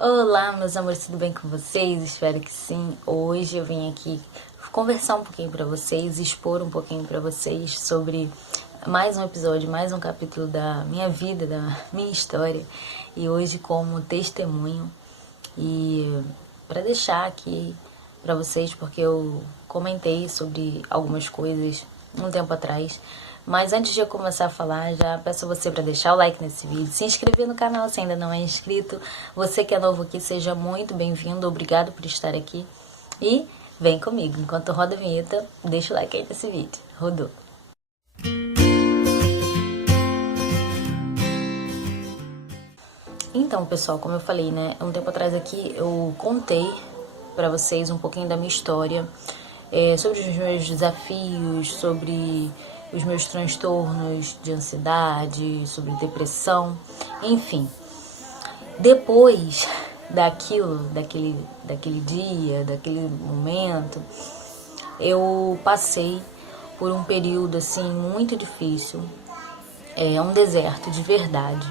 Olá, meus amores, tudo bem com vocês? Espero que sim. Hoje eu vim aqui conversar um pouquinho pra vocês, expor um pouquinho pra vocês sobre mais um episódio, mais um capítulo da minha vida, da minha história. E hoje como testemunho e pra deixar aqui pra vocês, porque eu comentei sobre algumas coisas um tempo atrás. Mas antes de eu começar a falar, já peço a você para deixar o like nesse vídeo, se inscrever no canal se ainda não é inscrito. Você que é novo aqui, seja muito bem-vindo, obrigado por estar aqui. E vem comigo, enquanto roda a vinheta, deixa o like aí nesse vídeo. Rodou! Então, pessoal, como eu falei, né, um tempo atrás aqui eu contei para vocês um pouquinho da minha história, sobre os meus desafios, sobre os meus transtornos de ansiedade, sobre depressão, enfim. Depois daquele dia, daquele momento, eu passei por um período assim muito difícil, um deserto de verdade.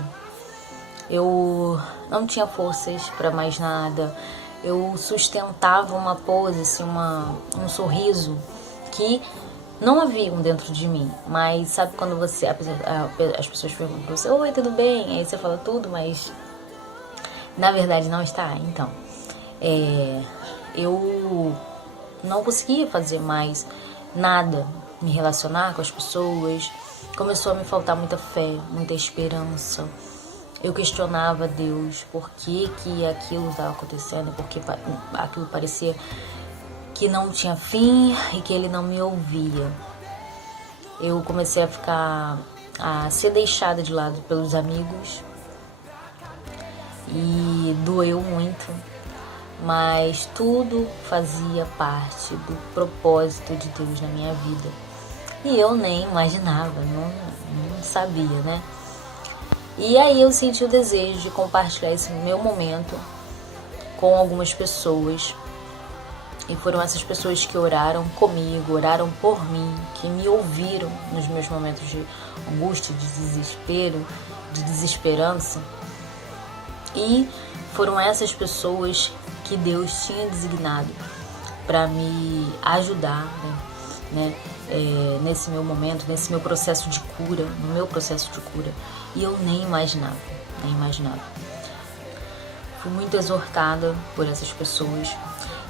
Eu não tinha forças para mais nada. Eu sustentava uma pose, assim, um sorriso que não haviam dentro de mim. Mas sabe quando você as pessoas perguntam pra você: oi, tudo bem? Aí você fala tudo, mas na verdade não está. Então, eu não conseguia fazer mais nada, me relacionar com as pessoas. Começou a me faltar muita fé, muita esperança. Eu questionava Deus por que aquilo estava acontecendo, porque aquilo parecia que não tinha fim e que Ele não me ouvia. Eu comecei a ser deixada de lado pelos amigos e doeu muito, mas tudo fazia parte do propósito de Deus na minha vida. E eu nem imaginava, não sabia, né? E aí eu senti o desejo de compartilhar esse meu momento com algumas pessoas. E foram essas pessoas que oraram comigo, oraram por mim, que me ouviram nos meus momentos de angústia, de desespero, de desesperança. E foram essas pessoas que Deus tinha designado para me ajudar, nesse meu momento, nesse meu processo de cura, no meu processo de cura. E eu nem imaginava. Fui muito exortada por essas pessoas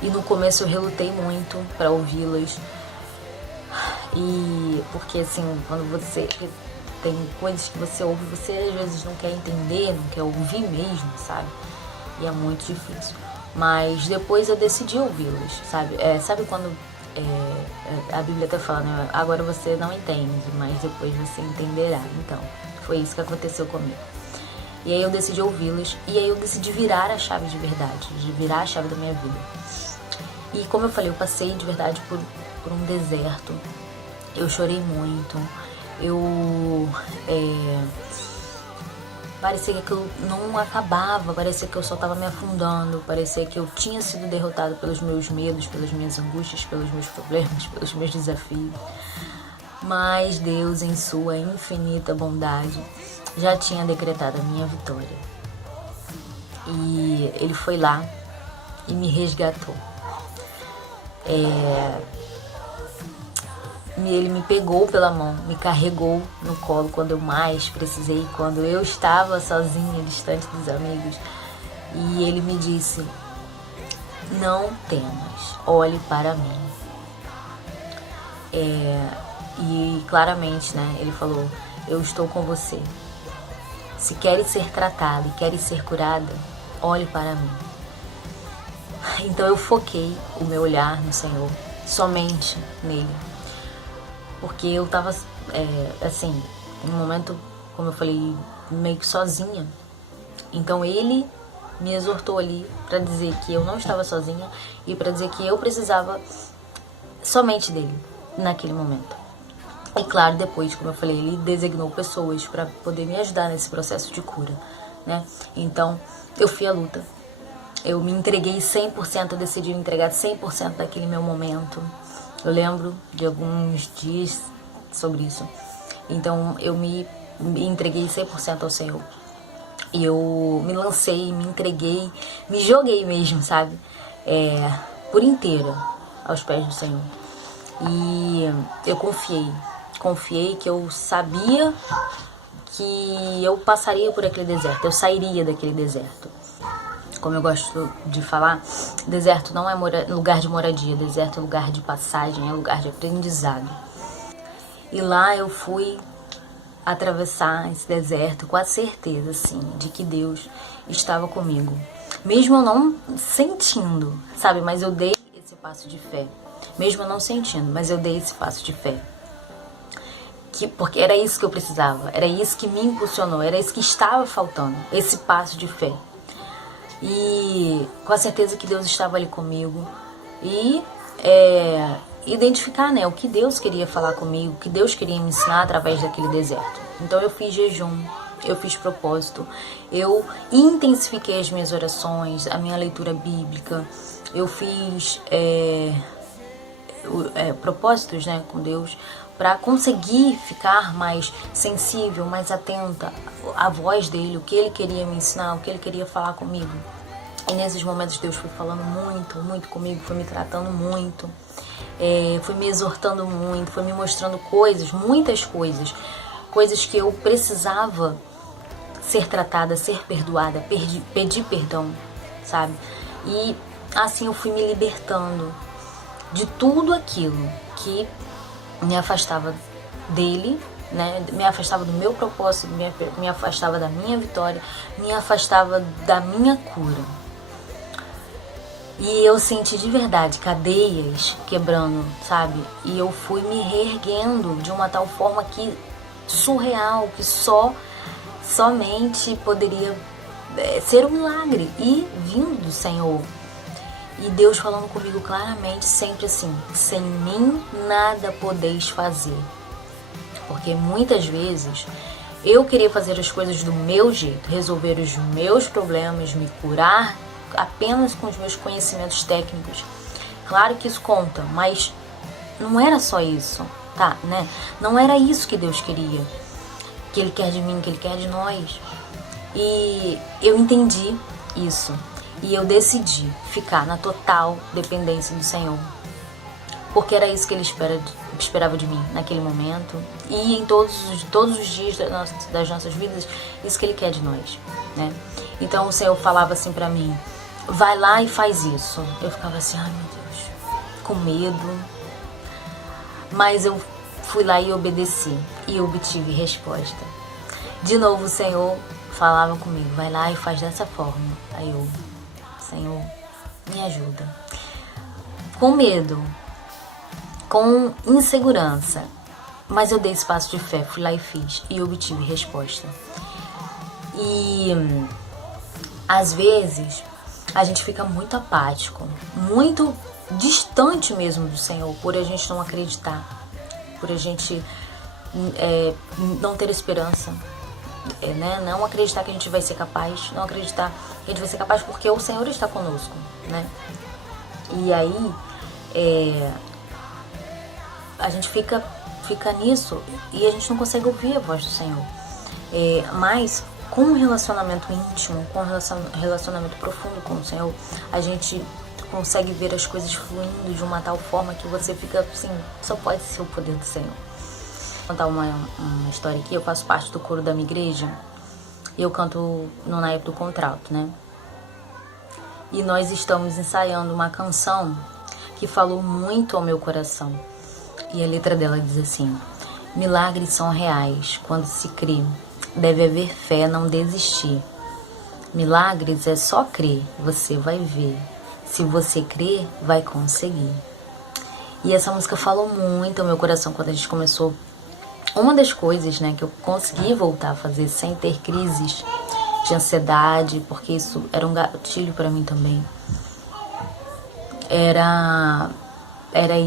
e no começo eu relutei muito para ouvi-las. E porque assim, quando você tem coisas que você ouve, você às vezes não quer entender, não quer ouvir mesmo, sabe? E é muito difícil. Mas depois eu decidi ouvi-las, sabe? Sabe quando a Bíblia até fala, né? Agora você não entende, mas depois você entenderá. Então, foi isso que aconteceu comigo. E aí eu decidi ouvi-las, e aí eu decidi virar a chave de verdade, de virar a chave da minha vida. E como eu falei, eu passei de verdade por um deserto. Eu chorei muito. Parecia que aquilo não acabava, parecia que eu só estava me afundando, parecia que eu tinha sido derrotado pelos meus medos, pelas minhas angústias, pelos meus problemas, pelos meus desafios. Mas Deus, em sua infinita bondade, já tinha decretado a minha vitória. E Ele foi lá e me resgatou. Ele me pegou pela mão, me carregou no colo quando eu mais precisei, quando eu estava sozinha, distante dos amigos. E Ele me disse: não temas, olhe para mim. E claramente, né, Ele falou: eu estou com você. Se queres ser tratada e queres ser curada, olhe para mim. Então eu foquei o meu olhar no Senhor, somente nele. Porque eu tava, assim, num momento, como eu falei, meio que sozinha. Então Ele me exortou ali para dizer que eu não estava sozinha e para dizer que eu precisava somente dele naquele momento. E claro, depois, como eu falei, Ele designou pessoas para poder me ajudar nesse processo de cura, né? Então eu fui à luta. Eu me entreguei 100%, eu decidi me entregar 100% daquele meu momento. Eu lembro de alguns dias sobre isso. Então eu me entreguei 100% ao Senhor. E eu me lancei, me entreguei, me joguei mesmo, sabe? Por inteira aos pés do Senhor. E eu confiei que eu sabia que eu passaria por aquele deserto, eu sairia daquele deserto. Como eu gosto de falar, deserto não é lugar de moradia, deserto é lugar de passagem, é lugar de aprendizado. E lá eu fui atravessar esse deserto com a certeza, assim, de que Deus estava comigo. Mesmo eu não sentindo, sabe? Mas eu dei esse passo de fé. Mesmo eu não sentindo, mas eu dei esse passo de fé. Porque era isso que eu precisava, era isso que me impulsionou, era isso que estava faltando, esse passo de fé. E com a certeza que Deus estava ali comigo. E identificar, né, o que Deus queria falar comigo, o que Deus queria me ensinar através daquele deserto. Então eu fiz jejum, eu fiz propósito, eu intensifiquei as minhas orações, a minha leitura bíblica, eu fiz propósitos, né, com Deus, para conseguir ficar mais sensível, mais atenta à voz dele, o que ele queria me ensinar, o que ele queria falar comigo. E nesses momentos Deus foi falando muito, muito comigo, foi me tratando muito, foi me exortando muito, foi me mostrando coisas, muitas coisas, coisas que eu precisava ser tratada, ser perdoada, pedir perdão, sabe? E assim eu fui me libertando de tudo aquilo que me afastava dele, né? Me afastava do meu propósito, me afastava da minha vitória, me afastava da minha cura. E eu senti de verdade cadeias quebrando, sabe? E eu fui me reerguendo de uma tal forma que surreal, que somente poderia ser um milagre e vindo do Senhor. E Deus falando comigo claramente, sempre assim: sem mim nada podeis fazer. Porque muitas vezes eu queria fazer as coisas do meu jeito, resolver os meus problemas, me curar apenas com os meus conhecimentos técnicos. Claro que isso conta, mas não era só isso, tá, né? Não era isso que Deus queria, que Ele quer de mim, que Ele quer de nós. E eu entendi isso. E eu decidi ficar na total dependência do Senhor. Porque era isso que Ele esperava de mim naquele momento. E em todos os dias das nossas vidas, isso que Ele quer de nós, né? Então o Senhor falava assim pra mim: vai lá e faz isso. Eu ficava assim, ai meu Deus, com medo. Mas eu fui lá e obedeci. E obtive resposta. De novo o Senhor falava comigo: vai lá e faz dessa forma. Aí eu: Senhor, me ajuda. Com medo, com insegurança, mas eu dei esse passo de fé, fui lá e fiz, e obtive resposta. E às vezes a gente fica muito apático, muito distante mesmo do Senhor, por a gente não acreditar, por a gente não ter esperança, né? Não acreditar que a gente vai ser capaz, não acreditar que a gente vai ser capaz porque o Senhor está conosco, né? E aí a gente fica nisso e a gente não consegue ouvir a voz do Senhor. Mas com um relacionamento íntimo, com um relacionamento profundo com o Senhor, a gente consegue ver as coisas fluindo de uma tal forma que você fica assim: só pode ser o poder do Senhor. Vou contar uma história aqui. Eu faço parte do coro da minha igreja e eu canto no naipe do contralto, né? E nós estamos ensaiando uma canção que falou muito ao meu coração. E a letra dela diz assim: milagres são reais quando se crê, deve haver fé, não desistir. Milagres é só crer, você vai ver. Se você crer, vai conseguir. E essa música falou muito ao meu coração quando a gente começou. Uma das coisas, né, que eu consegui voltar a fazer sem ter crises de ansiedade, porque isso era um gatilho para mim também, era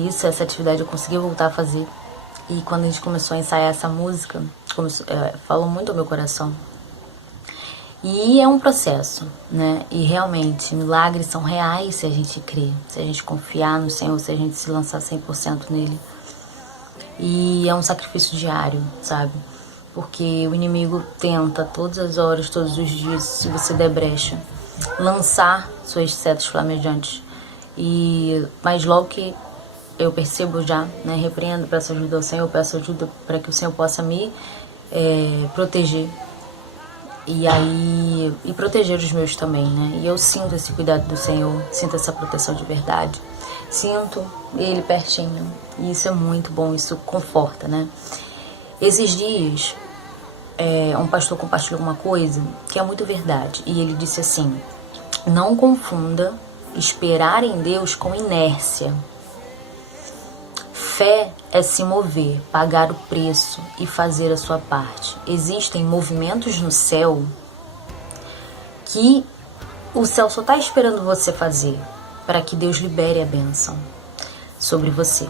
isso, essa atividade eu consegui voltar a fazer. E quando a gente começou a ensaiar essa música, falou muito ao meu coração. E é um processo, né? E realmente, milagres são reais se a gente crer, se a gente confiar no Senhor, se a gente se lançar 100% nele. E é um sacrifício diário, sabe? porque o inimigo tenta todas as horas, todos os dias, se você der brecha, lançar suas setas flamejantes. Mas logo que eu percebo já, né, repreendo, peço ajuda ao Senhor, peço ajuda para que o Senhor possa me proteger. E proteger os meus também, né? E eu sinto esse cuidado do Senhor, sinto essa proteção de verdade, sinto Ele pertinho, e isso é muito bom, isso conforta, né? Esses dias, um pastor compartilhou uma coisa que é muito verdade, e ele disse assim: não confunda esperar em Deus com inércia. Fé é se mover, pagar o preço e fazer a sua parte. Existem movimentos no céu que o céu só está esperando você fazer para que Deus libere a bênção sobre você.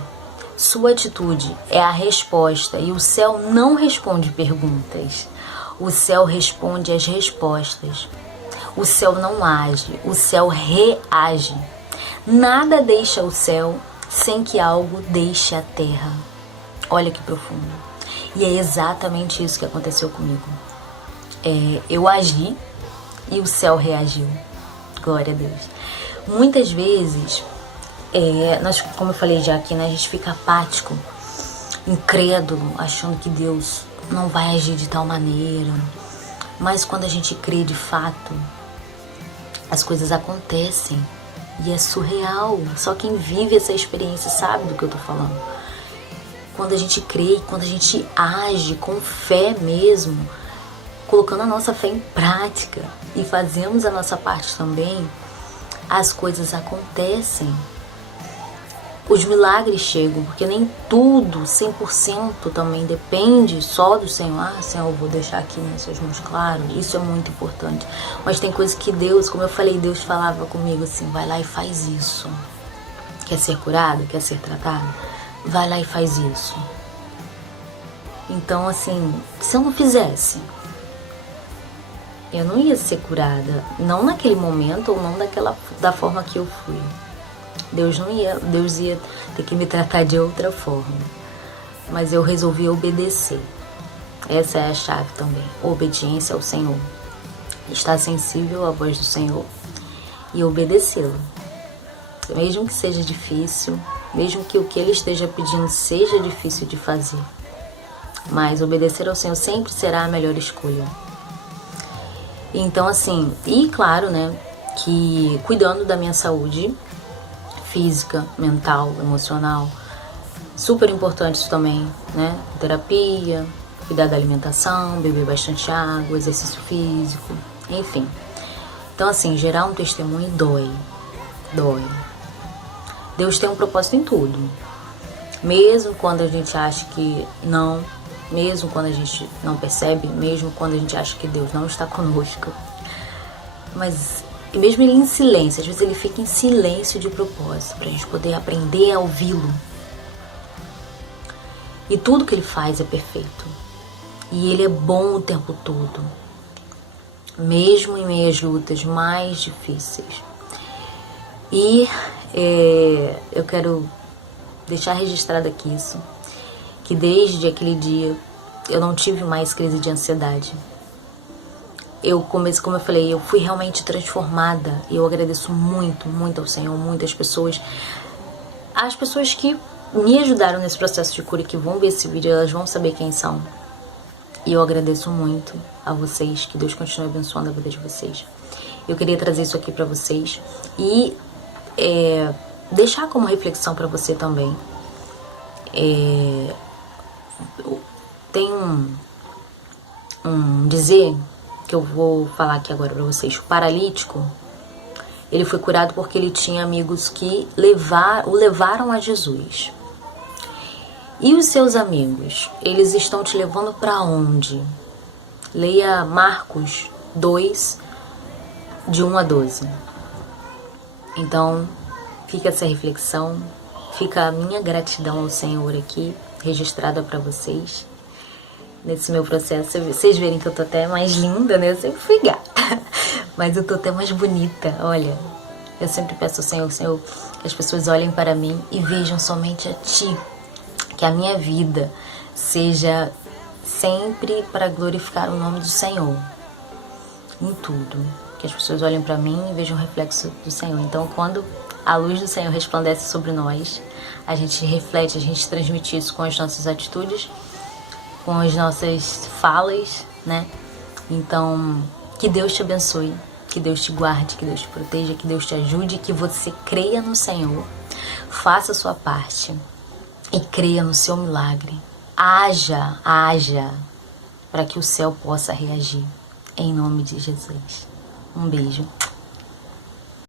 Sua atitude é a resposta, e o céu não responde perguntas. O céu responde as respostas. O céu não age, o céu reage. Nada deixa o céu sem que algo deixe a terra. Olha que profundo. E é exatamente isso que aconteceu comigo. Eu agi e o céu reagiu. Glória a Deus. Muitas vezes, nós, como eu falei já aqui, né, a gente fica apático, incrédulo, achando que Deus não vai agir de tal maneira. Mas quando a gente crê de fato, as coisas acontecem. E é surreal. Só quem vive essa experiência sabe do que eu tô falando. Quando a gente crê, quando a gente age com fé mesmo, colocando a nossa fé em prática e fazemos a nossa parte também, as coisas acontecem. Os milagres chegam, porque nem tudo, 100% também depende só do Senhor. Senhor, eu vou deixar aqui nas suas mãos, claro, isso é muito importante. Mas tem coisas que Deus, como eu falei, Deus falava comigo assim: vai lá e faz isso. Quer ser curado? Quer ser tratado? Vai lá e faz isso. Então, assim, se eu não fizesse, eu não ia ser curada, não naquele momento ou não da forma que eu fui. Deus ia ter que me tratar de outra forma. Mas eu resolvi obedecer. Essa é a chave também. Obediência ao Senhor. Estar sensível à voz do Senhor e obedecê-lo. Mesmo que seja difícil, mesmo que o que Ele esteja pedindo seja difícil de fazer. Mas obedecer ao Senhor sempre será a melhor escolha. Então, assim, e claro, né, que cuidando da minha saúde física, mental, emocional, super importante isso também, né? Terapia, cuidar da alimentação, beber bastante água, exercício físico, enfim. Então, assim, gerar um testemunho dói. Deus tem um propósito em tudo. Mesmo quando a gente acha que não, mesmo quando a gente não percebe, mesmo quando a gente acha que Deus não está conosco. Mas e mesmo ele em silêncio, às vezes ele fica em silêncio de propósito, pra gente poder aprender a ouvi-lo. E tudo que ele faz é perfeito. E ele é bom o tempo todo. Mesmo em meio às lutas mais difíceis. E eu quero deixar registrado aqui isso. Que desde aquele dia eu não tive mais crise de ansiedade. Como eu falei, eu fui realmente transformada. E eu agradeço muito, muito ao Senhor, muitas pessoas. As pessoas que me ajudaram nesse processo de cura, que vão ver esse vídeo, elas vão saber quem são. E eu agradeço muito a vocês, que Deus continue abençoando a vida de vocês. Eu queria trazer isso aqui pra vocês e deixar como reflexão pra você também. Tem um dizer que eu vou falar aqui agora pra vocês. O paralítico, ele foi curado porque ele tinha amigos que o levaram a Jesus. E os seus amigos, eles estão te levando para onde? Leia Marcos 2, de 1 a 12. Então, fica essa reflexão, fica a minha gratidão ao Senhor aqui, registrada para vocês. Nesse meu processo, vocês verem que eu tô até mais linda, né? Eu sempre fui gata, mas eu tô até mais bonita, olha. Eu sempre peço ao Senhor, Senhor, que as pessoas olhem para mim e vejam somente a Ti. Que a minha vida seja sempre para glorificar o nome do Senhor em tudo. Que as pessoas olhem para mim e vejam o reflexo do Senhor. Então, quando a luz do Senhor resplandece sobre nós, a gente reflete, a gente transmite isso com as nossas atitudes, com as nossas falas, né? Então, que Deus te abençoe, que Deus te guarde, que Deus te proteja, que Deus te ajude, que você creia no Senhor, faça a sua parte e creia no seu milagre. Haja para que o céu possa reagir. Em nome de Jesus. Um beijo.